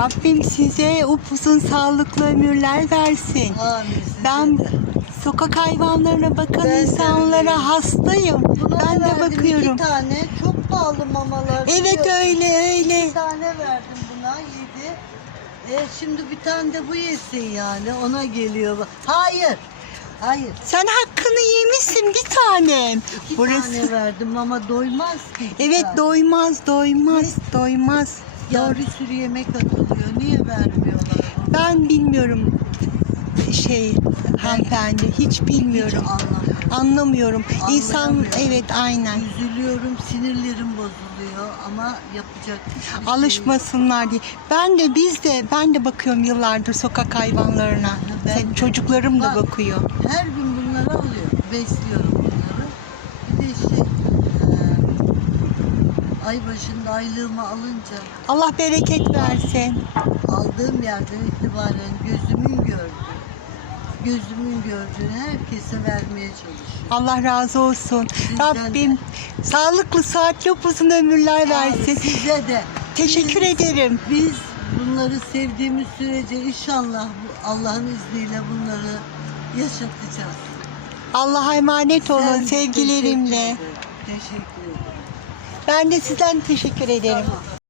Rabbim size upuzun sağlıklı ömürler versin. Amin Ben de. sokak hayvanlarına bakan Ben de insanlara öyleyim. hastayım. Buna ben de bakıyorum. iki tane çok pahalı mamalar. Evet biliyorsun. öyle öyle. Bir tane verdim buna yedi. E, şimdi bir tane de bu yesin yani ona geliyor. Hayır. Hayır. Sen hakkını yemişsin bir tanem. İki Burası. tane verdim ama doymaz ki. Evet tane. doymaz doymaz doymaz. Ya Doğru. bir sürü yemek atılıyor. Niye vermiyorlar? Ben bilmiyorum şey hanımefendi hiç bilmiyorum. Hiç anlamıyorum. Anlamıyorum. İnsan Anlayamıyorum. evet aynen. Üzülüyorum, sinirlerim bozuluyor ama yapacak hiçbir şey yok. Alışmasınlar diye. Ben de biz de ben de bakıyorum yıllardır sokak hayvanlarına. Ben- Sen- Çocuklarım da Bak. bakıyor. Her gün bunları alıyorum, besliyorum bunları. Bir de eee, ay başında aylığımı alınca Allah bereket versin. aldığım yerden itibaren gözümün gördüğü, gözümün gördüğünü herkese vermeye çalışıyorum. Allah razı olsun. Sizden de. Rabbim sağlıklı, saatli, uzun ömürler versin. Size de. Teşekkür Biz- ederim. Biz bunları sevdiğimiz sürece inşallah bu- Allah'ın izniyle bunları yaşatacağız. Allah'a emanet olun Sen sevgilerimle. Teşekkür ederim. Teşekkür ederim. Ben de sizden teşekkür ederim.